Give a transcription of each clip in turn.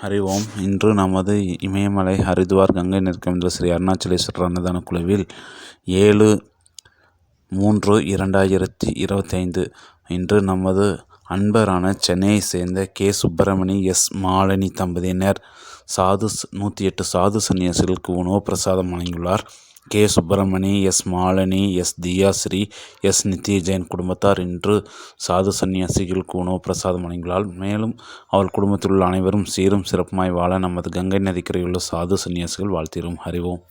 ஹரி ஓம். இன்று நமது இமயமலை ஹரித்வார் கங்கை நெற்கின்ற ஸ்ரீ அருணாச்சலேஸ்வரர் அன்னதான குழுவில் 7/3/2025 இன்று நமது அன்பரான சென்னையை சேர்ந்த கே. சுப்பிரமணி, எஸ். மாலினி தம்பதியினர் 108 சாது சன்னியாசிகளுக்கு உணவு பிரசாதம் வழங்கியுள்ளார். K. Subramani, S. Malini, S. Thiyashree, S. Nithya Jain குடும்பத்தார் இன்று சாது சன்னியாசிகளுக்கு உணவு பிரசாதம் வழங்கியுள்ளார். மேலும் அவள் குடும்பத்தில் உள்ள அனைவரும் சீரும் சிறப்புமாய் வாழ நமது கங்கை நதிக்கரையுள்ள சாது சன்னியாசிகள் வாழ்த்திடும். ஹரி ஓம்.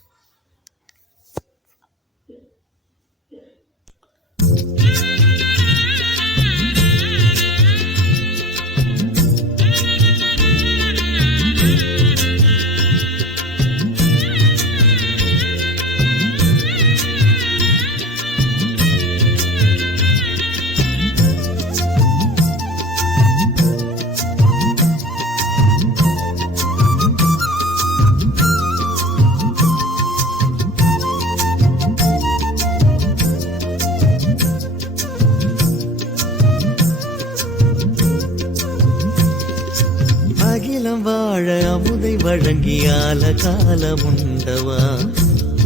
அகிலம் வாழ அமுதை வழங்கியால காலமுண்டவா,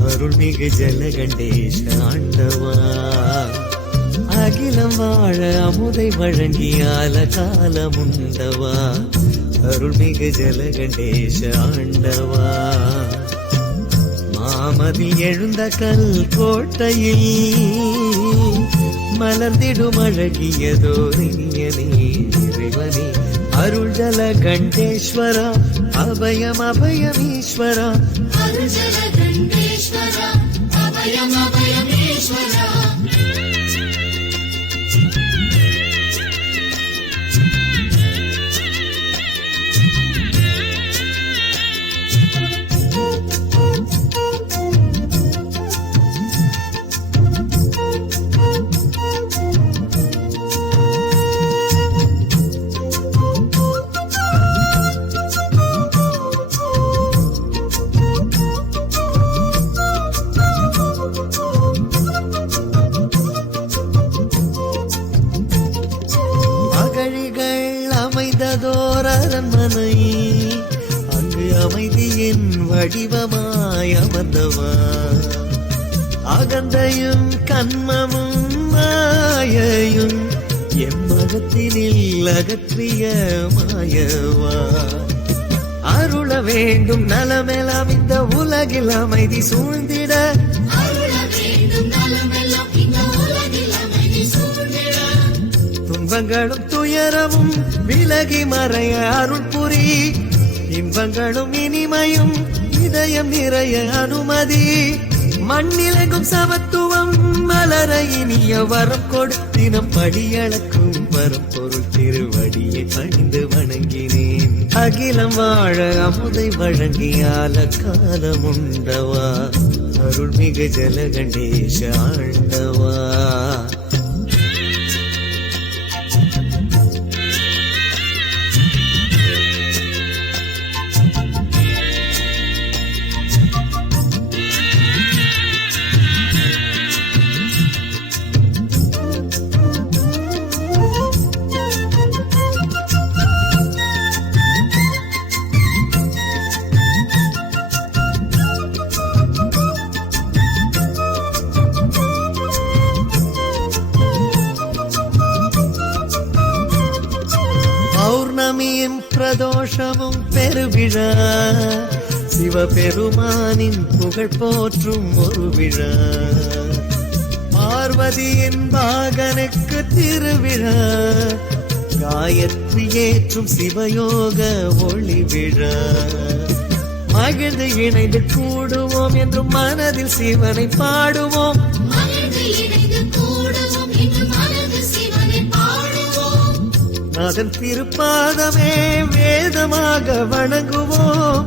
அருள்மிகு ஜலகண்டேஷ ஆண்டவா. அகிலம் வாழ அமுதை வழங்கியால காலமுண்டவா, அருள்மிகு ஜலகண்டேஷ ஆண்டவா. மாமதில் எழுந்த கல் கோட்டையில் மலர்ந்திடும் அழகியதோ இனியனே இறைவனே. அருள் ஜல கண்டேஸ்வரா, அபயம் அபயம் ஈஸ்வரா. அருள் ஜல கண்டேஸ்வரா, அபயம் அபயம் ஈஸ்வரா. அமைந்ததோர் அரண்மனை, அங்கு அமைதியின் வடிவமாய் அமர்ந்தவா. அகந்தையும் கண்மமும் மாயையும் எம்மகத்தினில் அகற்றிய மாயவா. அருள வேண்டும் நலமெல்லாம் இந்த உலகில் அமைதி சூழ்ந்திட, துன்பங்களும் துயரமும் விலகி மறைய அருள் புரி. இன்பங்களும் இனிமையும் இதயம் நிறைய அனுமதி. மண்ணிலெங்கும் சமத்துவம் மலர இனிய வரம் கொடுத்தினம் படியளக்கும் வரம் பொருள் திருவடியை பணிந்து வணங்கினேன். அகிலம் வாழ அமுதை வழங்கியால காலமுண்டவா, அருள்மிகு ஜலகண்டேஷ ஆண்டவா. பௌர்ணமியின் பிரதோஷமும் பெருவிழா, சிவபெருமானின் புகழ் போற்றும் ஒரு விழா. பார்வதியின் பாகனுக்கு திருவிழா, காயத்ரி ஏற்றும் சிவயோக ஒளி விழா. மகிழ்ந்து இணைந்து கூடுவோம் என்றும் மனதில் சிவனை பாடுவோம். அதன் திருப்பாதமே வேதமாக வணங்குவோம்.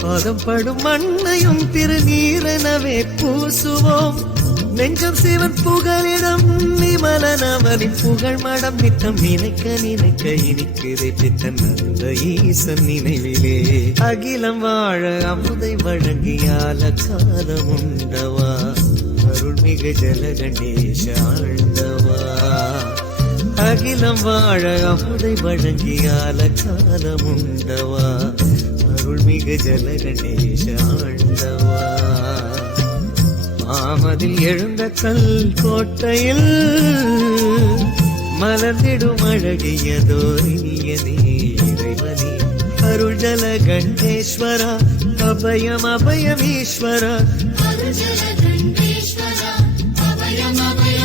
பாதம் படும் மண்ணையும் திருநீரெனவே பூசுவோம். நெஞ்சம் சிவன் புகழிடம் நிமலனவனின் புகழ் மடம் நித்தம் நினைக்க நினைக்க இனிக்குதை பித்தன் அந்த ஈசன் நினைவிலே. அகிலம் வாழ அமுதை வழங்கியால காலமுண்டவா, அருள்மிகு ஜலகண்டேஷ ஆண்டவா. அகிலம் வாழ அமுதை வழங்கியால காலமுண்டவா அருள்மிகு ஜலகணேஷ ஆண்டவா மாமதில் எழுந்த கல் கோட்டையில் மலர்ந்திடும் அழகியதோரியனே இறைவனே அருள் ஜல கண்டேஸ்வரா அபயம் அபயம் ஈஸ்வரா அருள் ஜல கண்டேஸ்வரா அபயம் அபயம்